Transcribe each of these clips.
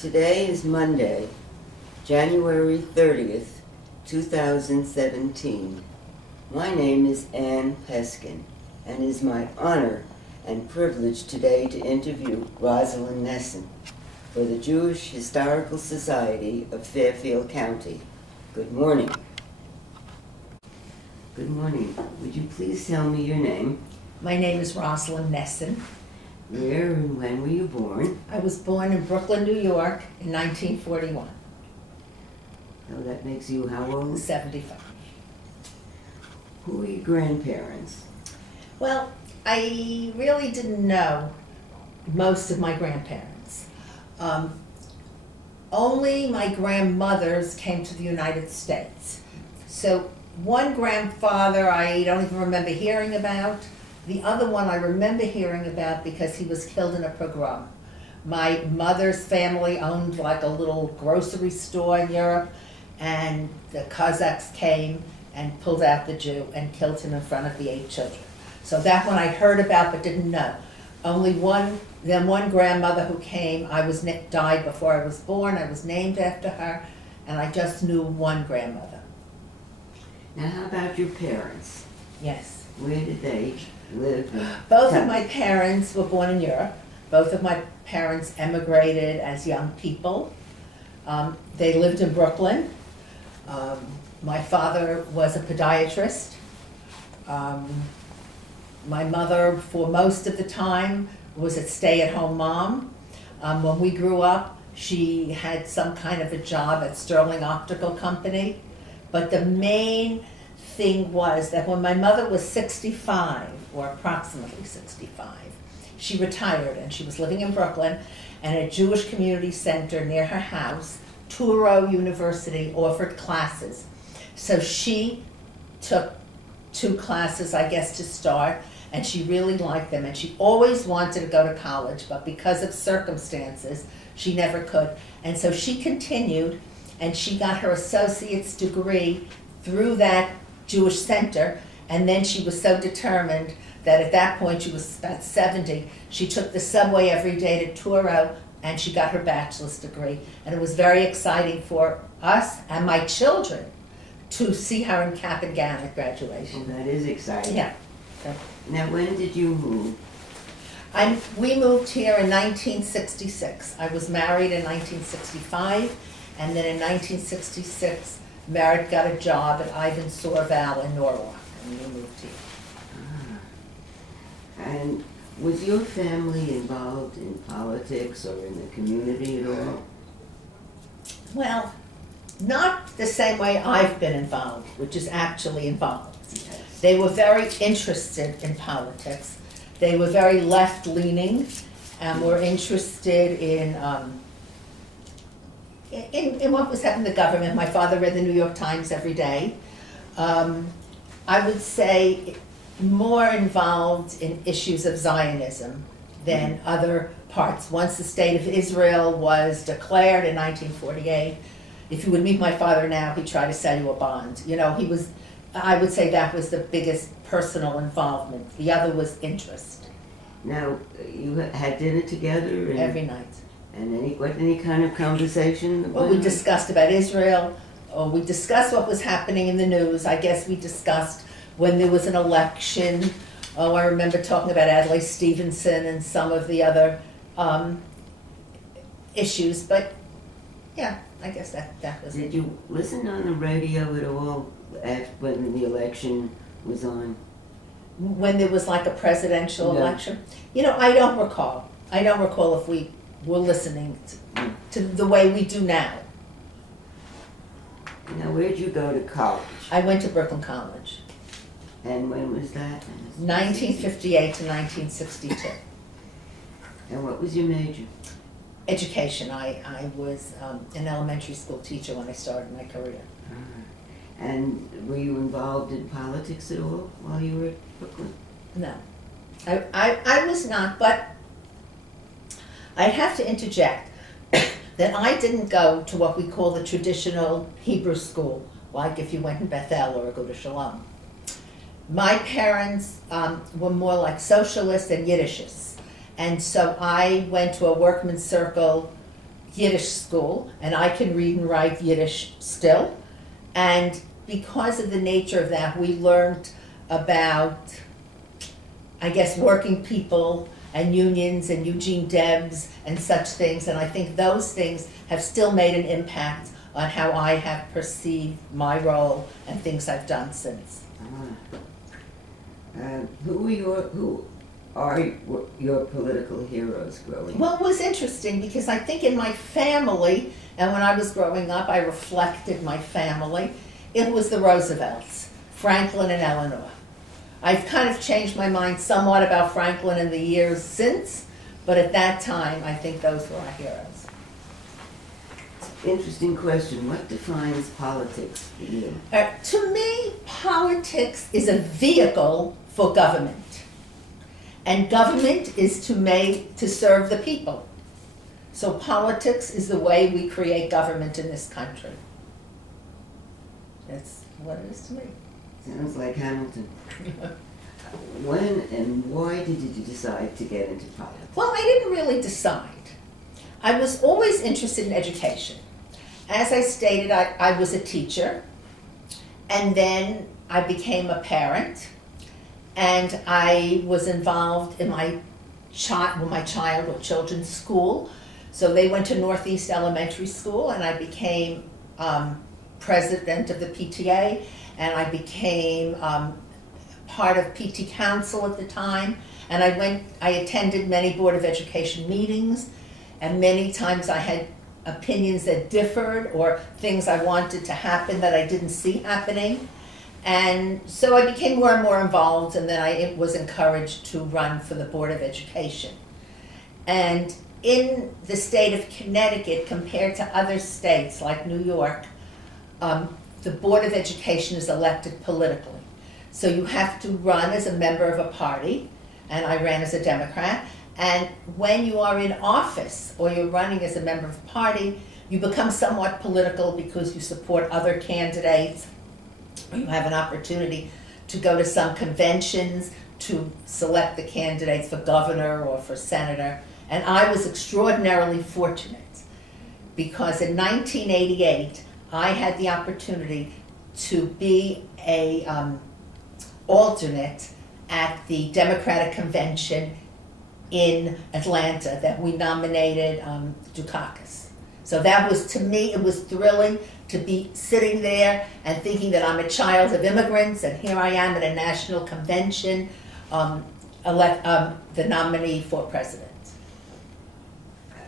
Today is Monday, January 30th, 2017. My name is Ann Peskin, and it is my honor and privilege today to interview Roslyn Nesin for the Jewish Historical Society of Fairfield County. Good morning. Good morning. Would you please tell me your name? My name is Roslyn Nesin. Where and when were you born? I was born in Brooklyn, New York in 1941. Oh, that makes you how old? 75. Who are your grandparents? Well, I really didn't know most of my grandparents. Only my grandmothers came to the United States. So one grandfather I don't even remember hearing about. The other one I remember hearing about because he was killed in a pogrom. My mother's family owned like a little grocery store in Europe, and the Cossacks came and pulled out the Jew and killed him in front of the 8 children. So that one I heard about but didn't know. Only one grandmother who came, died before I was born. I was named after her, and I just knew one grandmother. Now, how about your parents? Yes. Where did they live? Both of my parents were born in Europe. Both of my parents emigrated as young people. They lived in Brooklyn. My father was a podiatrist. My mother, for most of the time, was a stay-at-home mom. When we grew up, she had some kind of a job at Sterling Optical Company. But the main thing was that when my mother was 65, or approximately 65, she retired, and she was living in Brooklyn, and a Jewish community center near her house, Touro University, offered classes. So she took 2 classes, I guess, to start, and she really liked them, and she always wanted to go to college, but because of circumstances, she never could. And so she continued, and she got her associate's degree through that Jewish center, and then she was so determined that at that point, she was about 70, she took the subway every day to Touro, and she got her bachelor's degree. And it was very exciting for us and my children to see her in cap and gown at graduation. Well, that is exciting. Yeah. Now, when did you move? We moved here in 1966. I was married in 1965, and then in 1966, Merritt got a job at Ivan Sorval in Norwalk, and we moved here. And was your family involved in politics or in the community at all? Well, not the same way I've been involved, which is actually involved. Yes. They were very interested in politics. They were very left-leaning and were interested in what was happening in the government. My father read the New York Times every day. I would say more involved in issues of Zionism than other parts. Once the state of Israel was declared in 1948, if you would meet my father now, he'd try to sell you a bond. You know, I would say that was the biggest personal involvement. The other was interest. Now, you had dinner together? Every night. And any kind of conversation? Well, we discussed about Israel, or we discussed what was happening in the news. I guess we discussed when there was an election. Oh, I remember talking about Adlai Stevenson and some of the other issues, but yeah, I guess that was it. Did you listen on the radio at all when the election was on? When there was like a presidential No. election? You know, I don't recall. I don't recall if we were listening to the way we do now. Now, where'd you go to college? I went to Brooklyn College. And when was that? 1958 to 1962. And what was your major? Education. I was an elementary school teacher when I started my career. And were you involved in politics at all while you were at Brooklyn? No. I was not, but I'd have to interject that I didn't go to what we call the traditional Hebrew school, like if you went in Bethel or Agudah Shalom. My parents were more like socialists and Yiddishists. And so I went to a workman's circle Yiddish school, and I can read and write Yiddish still. And because of the nature of that, we learned about, I guess, working people and unions and Eugene Debs and such things. And I think those things have still made an impact on how I have perceived my role and things I've done since. Who are your political heroes growing up? Well, it was interesting because I think in my family, and when I was growing up, I reflected my family. It was the Roosevelts, Franklin and Eleanor. I've kind of changed my mind somewhat about Franklin in the years since, but at that time, I think those were our heroes. Interesting question. What defines politics for you? To me, politics is a vehicle for government. And government is to serve the people. So politics is the way we create government in this country. That's what it is to me. Sounds like Hamilton. When and why did you decide to get into politics? Well, I didn't really decide. I was always interested in education. As I stated, I was a teacher, and then I became a parent, and I was involved in my child or children's school. So they went to Northeast Elementary School, and I became president of the PTA, and I became part of PT Council at the time, and I attended many Board of Education meetings, and many times I had opinions that differed or things I wanted to happen that I didn't see happening. And so I became more and more involved, and then I was encouraged to run for the Board of Education. And in the state of Connecticut, compared to other states like New York, the Board of Education is elected politically. So you have to run as a member of a party, and I ran as a Democrat. And when you are in office or you're running as a member of a party, you become somewhat political because you support other candidates, or you have an opportunity to go to some conventions to select the candidates for governor or for senator. And I was extraordinarily fortunate because in 1988, I had the opportunity to be a alternate at the Democratic Convention in Atlanta that we nominated Dukakis. So that was, to me, it was thrilling to be sitting there and thinking that I'm a child of immigrants, and here I am at a national convention, the nominee for president.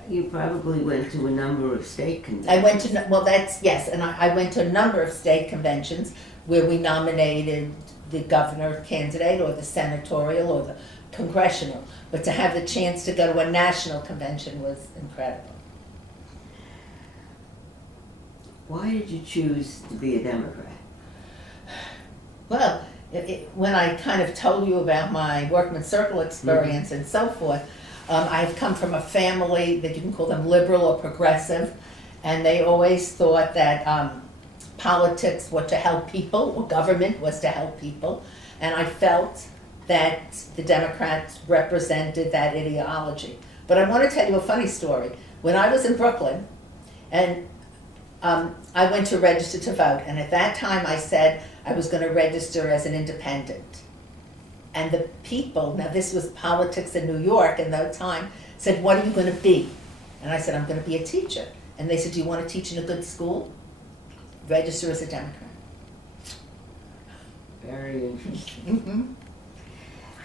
You probably went to a number of state conventions. I went to, well, that's, yes, and I went to a number of state conventions where we nominated the governor candidate or the senatorial or the congressional. But to have the chance to go to a national convention was incredible. Why did you choose to be a Democrat? Well, when I kind of told you about my workman's circle experience and so forth, I've come from a family that you can call them liberal or progressive, and they always thought that politics were to help people, or government was to help people, and I felt that the Democrats represented that ideology. But I want to tell you a funny story. When I was in Brooklyn, and I went to register to vote, and at that time I said I was going to register as an independent. And the people, now this was politics in New York in that time, said, what are you going to be? And I said, I'm going to be a teacher. And they said, do you want to teach in a good school? Register as a Democrat. Very interesting.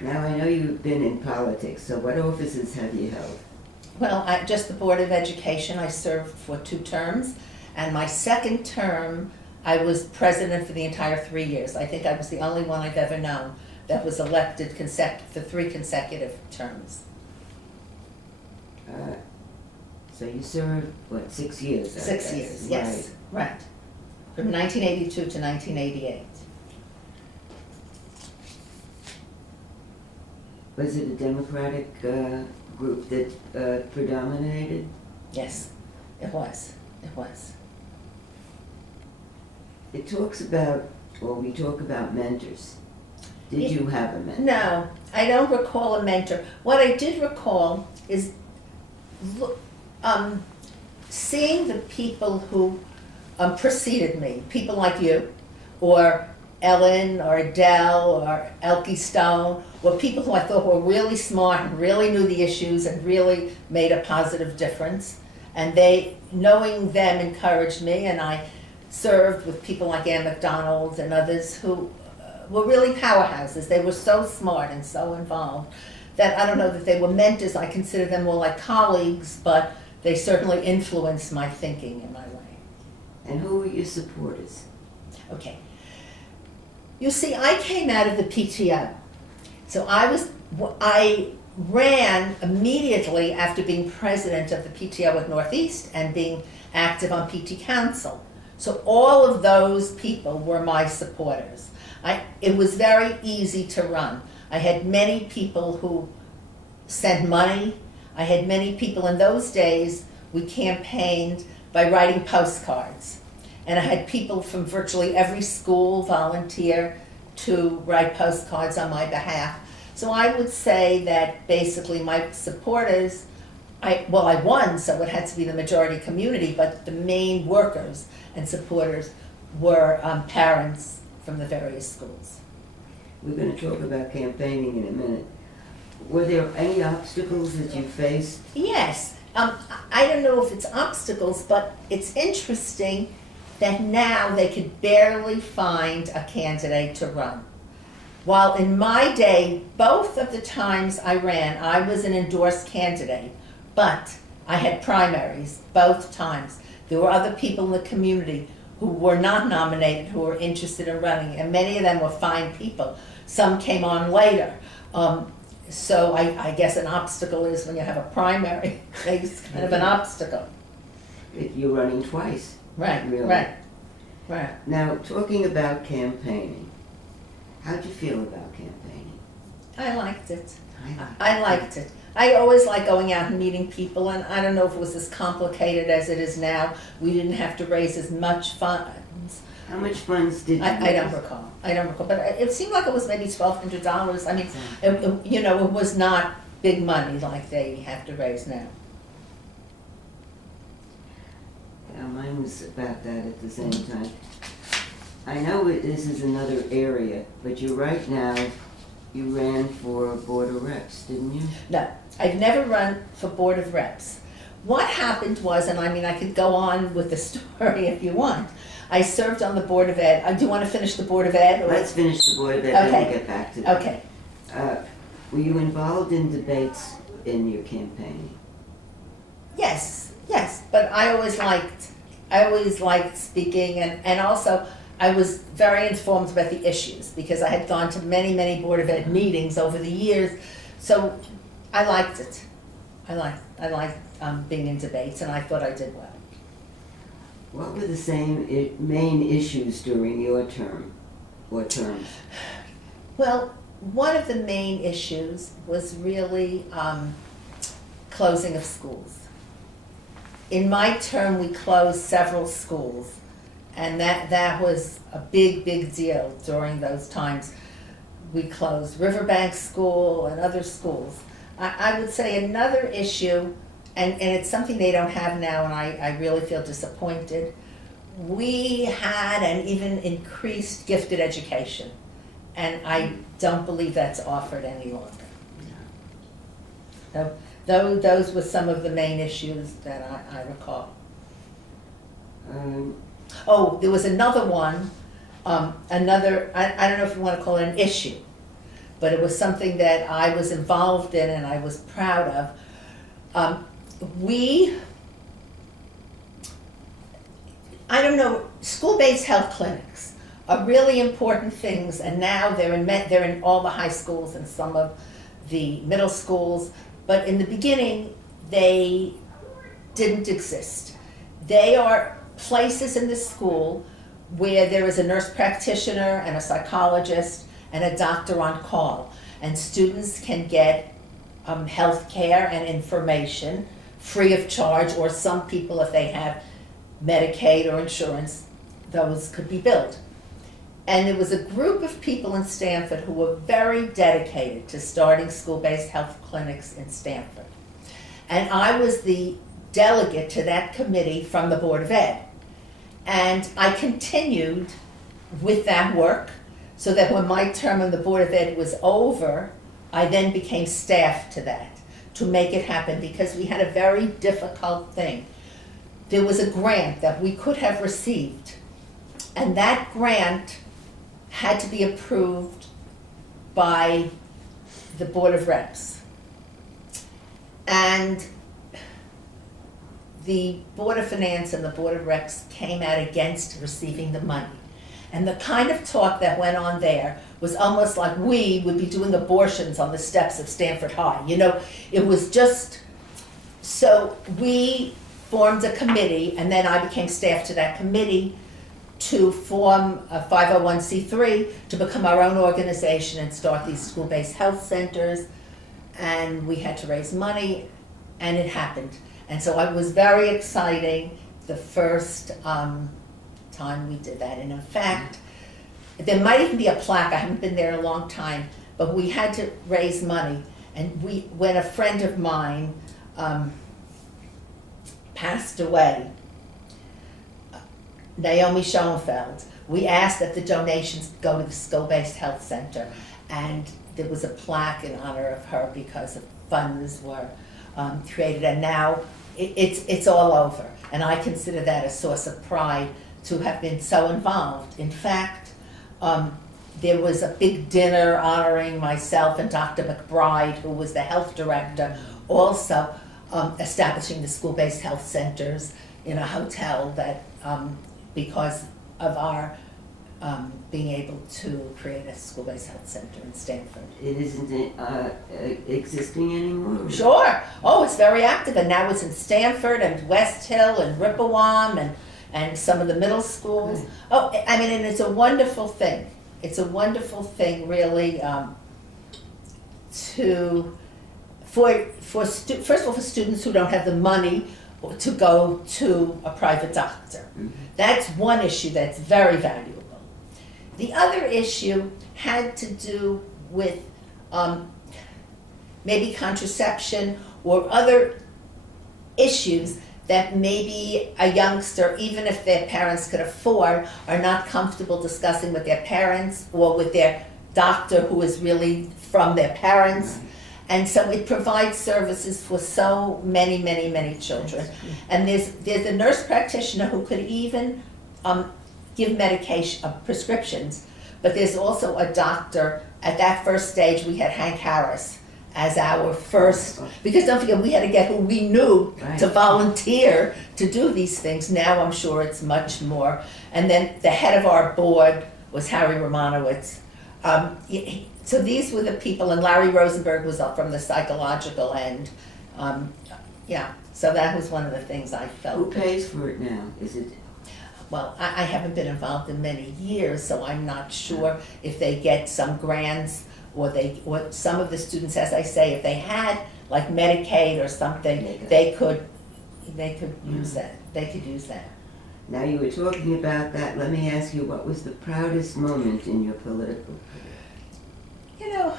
Now I know you've been in politics, so what offices have you held? Well, just the Board of Education. I served for 2 terms. And my second term, I was president for the entire 3 years. I think I was the only one I've ever known that was elected for 3 consecutive terms. So you served, what, 6 years? 6 years, yes, right. From 1982 to 1988. Was it a Democratic group that predominated? Yes, it was. It was. It talks about, or we talk about mentors. Did you have a mentor? No, I don't recall a mentor. What I did recall is seeing the people who preceded me, people like you, or Ellen, or Adele, or Elkie Stone, were people who I thought were really smart and really knew the issues and really made a positive difference. And knowing them encouraged me, and I served with people like Ann McDonald and others who were really powerhouses. They were so smart and so involved that I don't know that they were mentors. I consider them more like colleagues, but they certainly influenced my thinking in my way. And who were your supporters? Okay. You see, I came out of the PTO. So I ran immediately after being president of the PTO at Northeast and being active on PT Council. So all of those people were my supporters. It was very easy to run. I had many people who sent money. I had many people in those days, we campaigned by writing postcards. And I had people from virtually every school volunteer to write postcards on my behalf. So I would say that basically my supporters, I won, so it had to be the majority community, but the main workers and supporters were parents from the various schools. We're going to talk about campaigning in a minute. Were there any obstacles that you faced? Yes. I don't know if it's obstacles, but it's interesting that now they could barely find a candidate to run. While in my day, both of the times I ran, I was an endorsed candidate, but I had primaries both times. There were other people in the community who were not nominated who were interested in running, and many of them were fine people. Some came on later. So I guess an obstacle is when you have a primary, it's kind of an obstacle. You're running twice. Right, really. right. Now, talking about campaigning, how'd you feel about campaigning? I liked it. I liked it. I always like going out and meeting people, and I don't know if it was as complicated as it is now. We didn't have to raise as much funds. How much funds did you I don't recall. But it seemed like it was maybe $1,200. I mean, it was not big money like they have to raise now. Yeah, mine was about that at the same time. I know this is another area, but you're right now, you ran for Board of Reps, didn't you? No, I've never run for Board of Reps. What happened was, and I mean I could go on with the story if you want, I served on the Board of Ed. Do you want to finish the Board of Ed? Or? Let's finish the Board of Ed, okay. Then we'll get back to that. Okay. Were you involved in debates in your campaigning? Yes, but I always liked speaking, and also I was very informed about the issues because I had gone to many Board of Ed meetings over the years, so I liked it. I liked being in debates, and I thought I did well. What were the main issues during your term or terms? Well, one of the main issues was really closing of schools. In my term, we closed several schools, and that was a big deal during those times. We closed Riverbank School and other schools. I would say another issue, and it's something they don't have now, and I really feel disappointed. We had and even increased gifted education, and I don't believe that's offered any longer. So those were some of the main issues that I recall. There was another one, I don't know if you want to call it an issue, but it was something that I was involved in and I was proud of. School-based health clinics are really important things, and now they're in all the high schools and some of the middle schools, but in the beginning, they didn't exist. They are places in the school where there is a nurse practitioner and a psychologist and a doctor on call, and students can get health care and information free of charge, or some people, if they have Medicaid or insurance, those could be billed. And there was a group of people in Stanford who were very dedicated to starting school-based health clinics in Stanford. And I was the delegate to that committee from the Board of Ed. And I continued with that work, so that when my term on the Board of Ed was over, I then became staff to that, to make it happen, because we had a very difficult thing. There was a grant that we could have received, and that grant had to be approved by the Board of Reps. And the Board of Finance and the Board of Reps came out against receiving the money. And the kind of talk that went on there was almost like we would be doing abortions on the steps of Stanford High. You know, it was just, so we formed a committee, and then I became staff to that committee to form a 501c3 to become our own organization and start these school-based health centers. And we had to raise money, and it happened. And so it was very exciting the first time we did that. And in fact, there might even be a plaque. I haven't been there a long time, but we had to raise money. And when a friend of mine passed away, Naomi Schoenfeld, we asked that the donations go to the School-Based Health Center. And there was a plaque in honor of her because of funds were created. And now it's all over. And I consider that a source of pride to have been so involved. In fact, there was a big dinner honoring myself and Dr. McBride, who was the health director, also establishing the school-based health centers in a hotel that, because of our being able to create a school-based health center in Stanford. It isn't existing anymore? Sure. Oh, it's very active, and now it's in Stanford and West Hill and Rippewam and some of the middle schools. Right. Oh, I mean, and it's a wonderful thing. It's a wonderful thing, really, first of all, for students who don't have the money to go to a private doctor. Mm-hmm. That's one issue that's very valuable. The other issue had to do with maybe contraception or other issues that maybe a youngster, even if their parents could afford, are not comfortable discussing with their parents or with their doctor who is really from their parents. Right. And so it provides services for so many, many, many children. And there's a nurse practitioner who could even give medication, prescriptions, but there's also a doctor. At that first stage, we had Hank Harris as our first, because don't forget, we had to get who we knew to volunteer to do these things. Now I'm sure it's much more. And then the head of our board was Harry Romanowitz. So these were the people, and Larry Rosenberg was up from the psychological end. Yeah, so that was one of the things I felt. Who pays for it now? Is it? Well, I haven't been involved in many years, so I'm not sure if they get some grants or some of the students, as I say, if they had like Medicaid or something, they could use that. They could use that. Now you were talking about that. Let me ask you, what was the proudest moment in your political career? You know,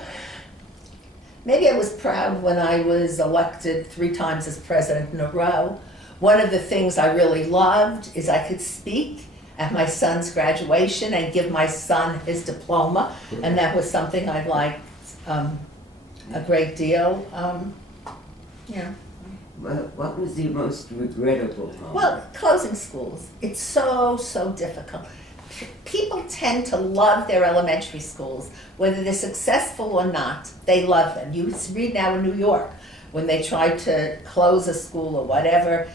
maybe I was proud when I was elected 3 times as president in a row. One of the things I really loved is I could speak at my son's graduation and give my son his diploma, and that was something I liked a great deal. Yeah. Well, what was the most regrettable moment? Well, closing schools. It's so difficult. People tend to love their elementary schools, whether they're successful or not. They love them. You read now in New York, when they tried to close a school or whatever,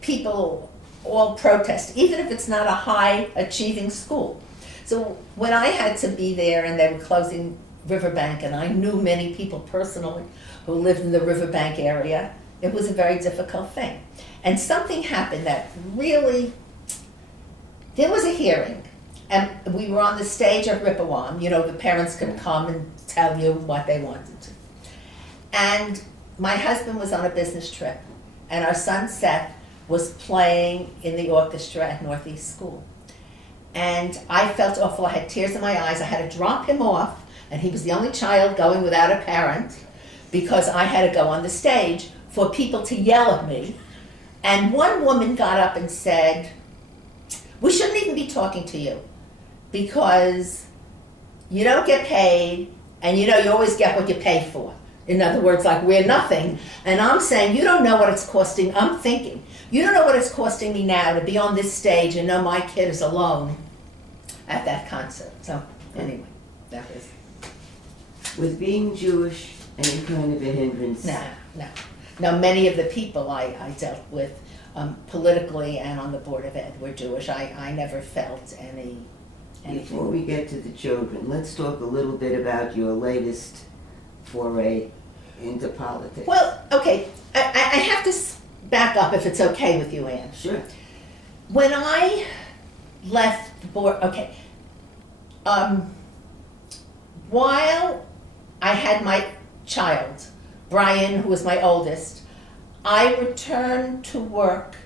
people all protest, even if it's not a high-achieving school. So when I had to be there and they were closing Riverbank, and I knew many people personally who lived in the Riverbank area, it was a very difficult thing. And something happened that really, there was a hearing, and we were on the stage at Rippewam. You know, the parents could come and tell you what they wanted to. And my husband was on a business trip, and our son Seth was playing in the orchestra at Northeast School. And I felt awful. I had tears in my eyes. I had to drop him off, and he was the only child going without a parent, because I had to go on the stage for people to yell at me. And one woman got up and said, we shouldn't even be talking to you because you don't get paid, and you always get what you pay for. In other words, like, we're nothing. And I'm saying, you don't know what it's costing. I'm thinking, you don't know what it's costing me now to be on this stage and know my kid is alone at that concert. So anyway, that was. Was being Jewish any kind of a hindrance? No. No, many of the people I dealt with politically and on the Board of Ed were Jewish. I never felt anything. Before we get to the children, let's talk a little bit about your latest foray into politics. Well, okay, I have to back up if it's okay with you, Anne. Sure. When I left the board, okay, while I had my child, Brian, who was my oldest, I returned to work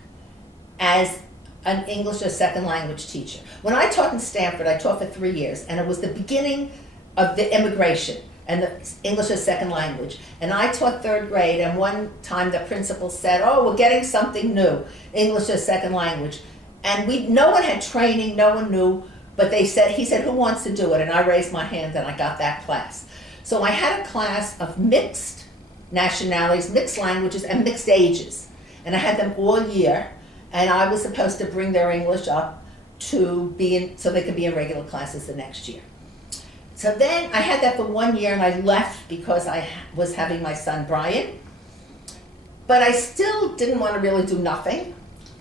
as an English as second language teacher. When I taught in Stanford, I taught for 3 years, and it was the beginning of the immigration and the English as second language. And I taught 3rd grade, and one time the principal said, oh, we're getting something new, English as second language. And no one had training, no one knew, but he said, who wants to do it? And I raised my hand and I got that class. So I had a class of mixed nationalities, mixed languages, and mixed ages. And I had them all year, and I was supposed to bring their English up so they could be in regular classes the next year. So then I had that for 1 year, and I left because I was having my son Brian. But I still didn't want to really do nothing.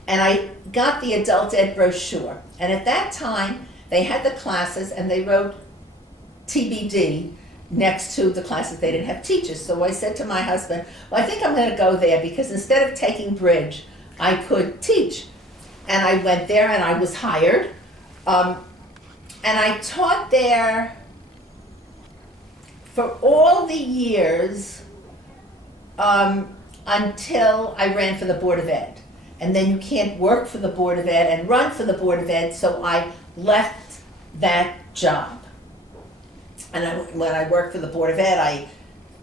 And I got the adult ed brochure. And at that time, they had the classes, and they wrote TBD next to the classes. They didn't have teachers. So I said to my husband, well, I think I'm going to go there because instead of taking bridge, I could teach. And I went there, and I was hired. And I taught there for all the years until I ran for the Board of Ed. And then you can't work for the Board of Ed and run for the Board of Ed, so I left that job. And when I worked for the Board of Ed, I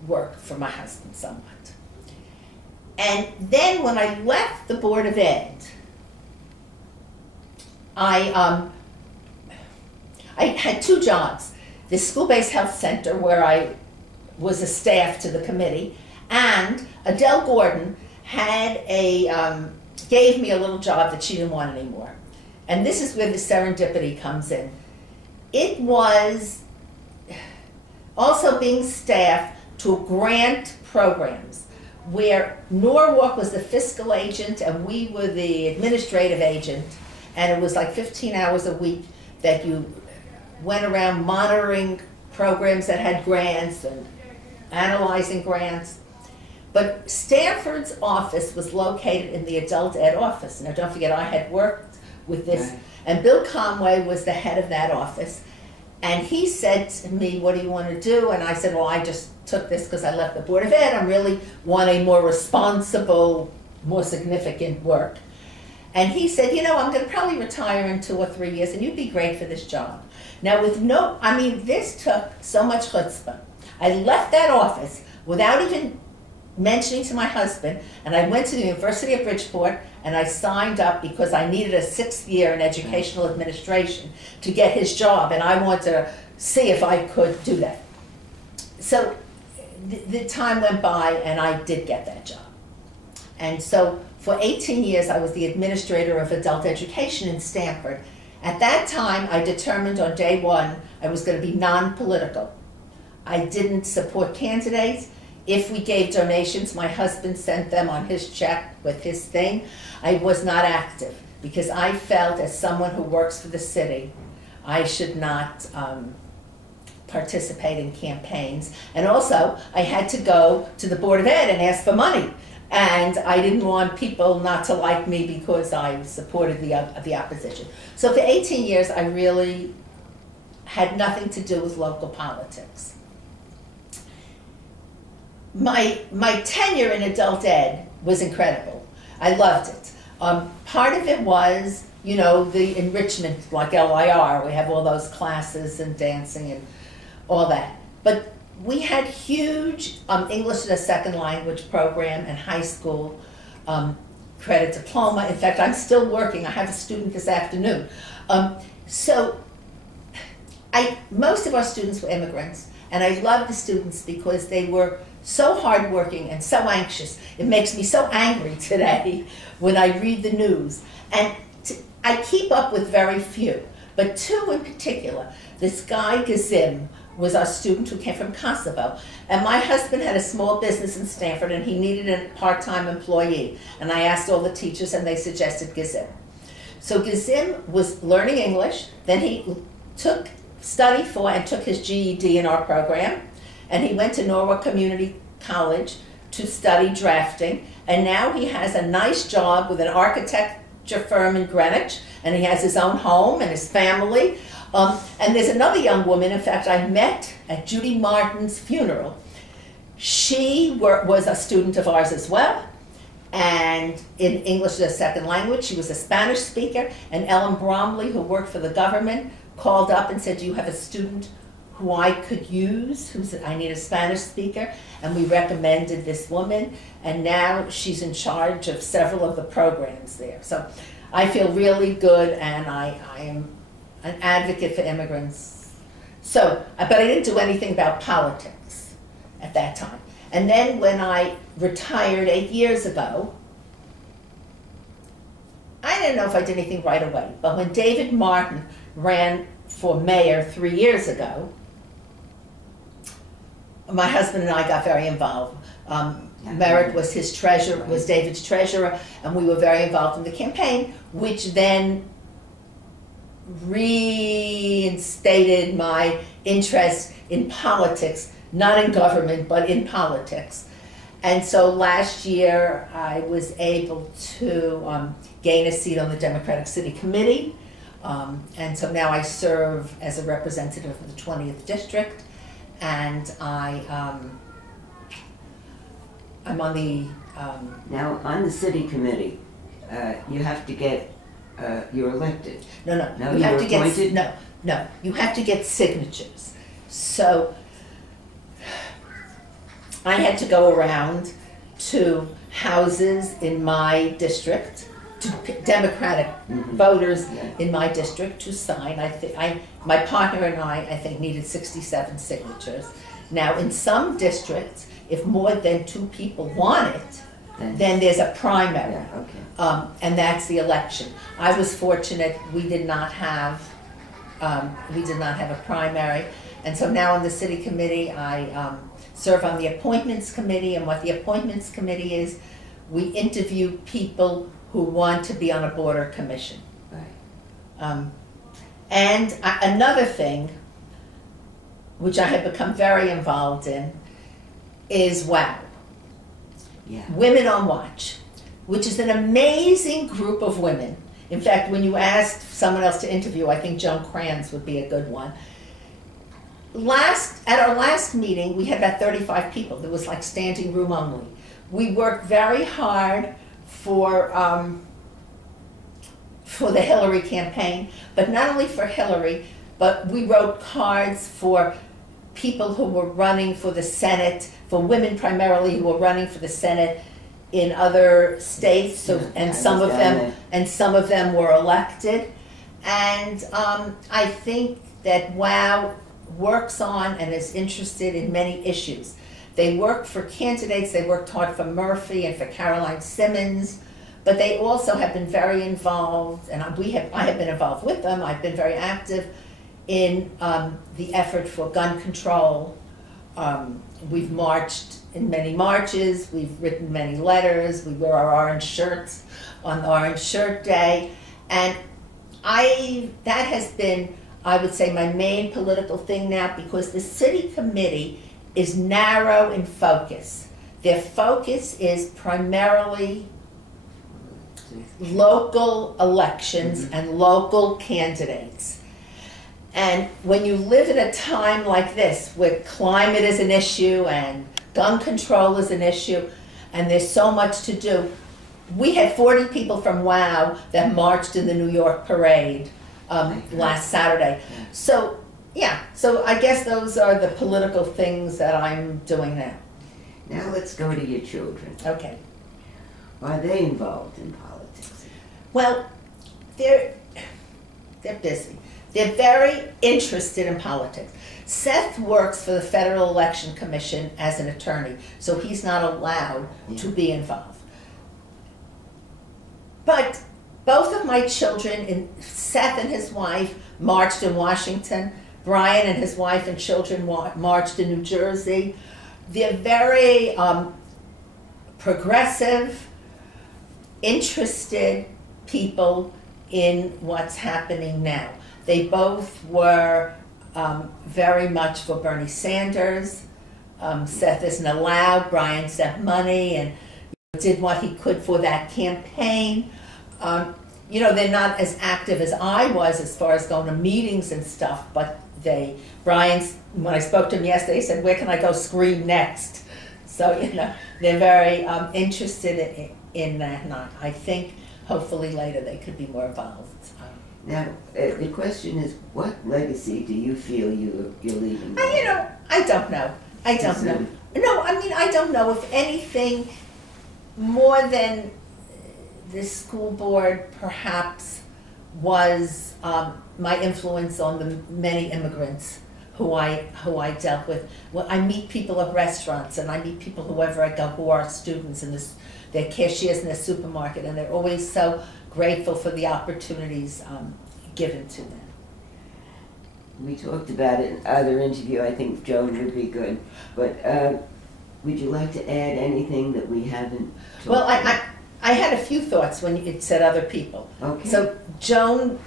worked for my husband somewhat. And then when I left the Board of Ed, I had 2 jobs. The school-based health center, where I was a staff to the committee, and Adele Gordon had gave me a little job that she didn't want anymore. And this is where the serendipity comes in. It was also being staff to grant programs where Norwalk was the fiscal agent and we were the administrative agent, and it was like 15 hours a week that you went around monitoring programs that had grants and analyzing grants. But Stanford's office was located in the adult ed office. Now don't forget, I had worked with this, and Bill Conway was the head of that office. And he said to me, what do you want to do? And I said, well, I just took this because I left the Board of Ed. I really want a more responsible, more significant work. And he said, I'm going to probably retire in 2 or 3 years, and you'd be great for this job. Now this took so much chutzpah. I left that office without even mentioning to my husband, and I went to the University of Bridgeport, and I signed up because I needed a 6th year in educational administration to get his job, and I wanted to see if I could do that. So the time went by, and I did get that job. And so for 18 years, I was the administrator of adult education in Stanford. At that time, I determined on day 1 I was going to be non-political. I didn't support candidates. If we gave donations, my husband sent them on his check with his thing. I was not active because I felt, as someone who works for the city, I should not participate in campaigns. And also, I had to go to the Board of Ed and ask for money. And I didn't want people not to like me because I supported the opposition. So for 18 years, I really had nothing to do with local politics. My tenure in adult ed was incredible. I loved it. Part of it was, the enrichment, like LIR. We have all those classes and dancing and all that. But we had huge English as a second language program in high school. credit diploma. In fact, I'm still working. I have a student this afternoon. So most of our students were immigrants, and I love the students because they were so hardworking and so anxious. It makes me so angry today when I read the news. And I keep up with very few, but two in particular. This guy, Gazim, was our student who came from Kosovo. And my husband had a small business in Stanford, and he needed a part-time employee. And I asked all the teachers, and they suggested Gazim. So Gazim was learning English. Then he studied for and took his GED in our program. And he went to Norwalk Community College to study drafting. And now he has a nice job with an architecture firm in Greenwich. And he has his own home and his family. And there's another young woman, in fact, I met at Judy Martin's funeral. She was a student of ours as well, and in English as a second language. She was a Spanish speaker, and Ellen Bromley, who worked for the government, called up and said, do you have a student who I could use, who said, I need a Spanish speaker? And we recommended this woman, and now she's in charge of several of the programs there. So I feel really good, and I am an advocate for immigrants. So, but I didn't do anything about politics at that time. And then when I retired 8 years ago, I didn't know if I did anything right away, but when David Martin ran for mayor 3 years ago, my husband and I got very involved. Merritt was his treasurer, was David's treasurer, and we were very involved in the campaign, which then reinstated my interest in politics, not in government, but in politics. And so last year I was able to gain a seat on the Democratic City Committee. And so now I serve as a representative of the 20th District, and I'm on the... Now, on the city committee, you have to get, you're elected. No, you you're have to appointed? No, you have to get signatures. So I had to go around to houses in my district, to Democratic voters in my district to sign. My partner and I think, needed 67 signatures. Now, in some districts, if more than 2 people want it, then there's a primary. Yeah, okay. And that's the election. I was fortunate; we did not have a primary, and so now on the city committee, I serve on the appointments committee. And what the appointments committee is, we interview people who want to be on a border commission. Right. Another thing, which I have become very involved in, is WOW. Yeah. Women on Watch, which is an amazing group of women. In fact, when you asked someone else to interview, I think Joan Kranz would be a good one. At our last meeting, we had about 35 people. There was like standing room only. We worked very hard for the Hillary campaign, but not only for Hillary, but we wrote cards for people who were running for the Senate, for women primarily who were running for the Senate in other states. So, and some of them were elected. And I think that WOW works on and is interested in many issues. They work for candidates. They worked hard for Murphy and for Caroline Simmons, but they also have been very involved, and I have been involved with them. I've been very active in the effort for gun control. We've marched in many marches, we've written many letters, we wear our orange shirts on Orange Shirt Day, and that has been, I would say, my main political thing now, because the city committee is narrow in focus. Their focus is primarily local elections and local candidates. And when you live in a time like this, where climate is an issue and gun control is an issue, and there's so much to do, we had 40 people from WOW that marched in the New York parade last Saturday. So, yeah, so I guess those are the political things that I'm doing now. Now let's go to your children. Okay. Are they involved in politics? Well, they're busy. They're very interested in politics. Seth works for the Federal Election Commission as an attorney, so he's not allowed to be involved. But both of my children, Seth and his wife, marched in Washington. Brian and his wife and children marched in New Jersey. They're very progressive, interested people in what's happening now. They both were very much for Bernie Sanders. Seth isn't allowed. Brian sent money and did what he could for that campaign. You know, they're not as active as I was as far as going to meetings and stuff, but when I spoke to him yesterday, he said, "Where can I go scream next?" So, you know, they're very interested in that, and I think hopefully later they could be more involved. Now, the question is, what legacy do you feel you're leaving? You know, I don't know. I don't know. No, I mean, I don't know if anything more than the school board perhaps was my influence on the many immigrants who I dealt with. Well, I meet people at restaurants, and I meet people whoever I go who are students and they're cashiers in the supermarket, and they're always so grateful for the opportunities given to them. We talked about it in other interview. I think Joan would be good, but would you like to add anything that we haven't talked about? I had a few thoughts when it said other people. Okay. So Joan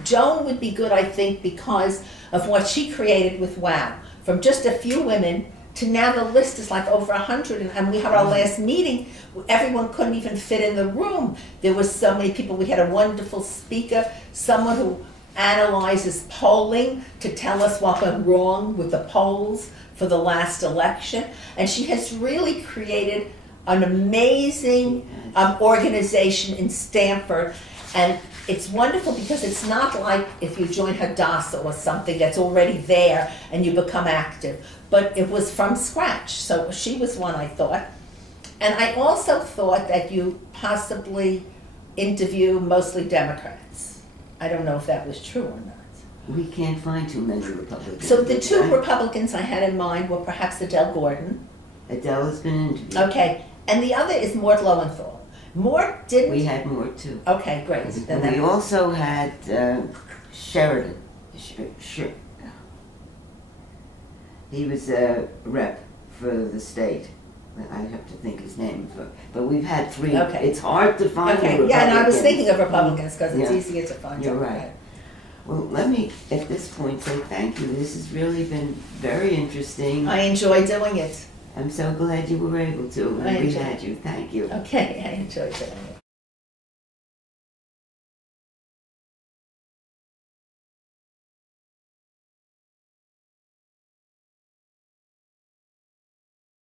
would be good, I think, because of what she created with WOW. From just a few women to now the list is like over 100, and we had our last meeting, everyone couldn't even fit in the room. There was so many people. We had a wonderful speaker, someone who analyzes polling to tell us what went wrong with the polls for the last election, and she has really created an amazing organization in Stamford, and it's wonderful because it's not like if you join Hadassah or something that's already there and you become active, but it was from scratch. So she was one I thought. And I also thought that you possibly interview mostly Democrats. I don't know if that was true or not. We can't find too many Republicans. So the two Republicans I had in mind were perhaps Adele Gordon. Adele has been interviewed. Okay. And the other is Mort Lowenthal. Mort didn't... We had more too. Okay, great. And we also had Sheridan. He was a rep for the state. I have to think his name. But we've had three. Okay. It's hard to find Republicans. Yeah, and I was thinking of Republicans because it's easier to find. You're right. Well, let me, at this point, say thank you. This has really been very interesting. I enjoy doing it. I'm so glad you were able to. We had you. Thank you. Okay, I enjoyed doing it.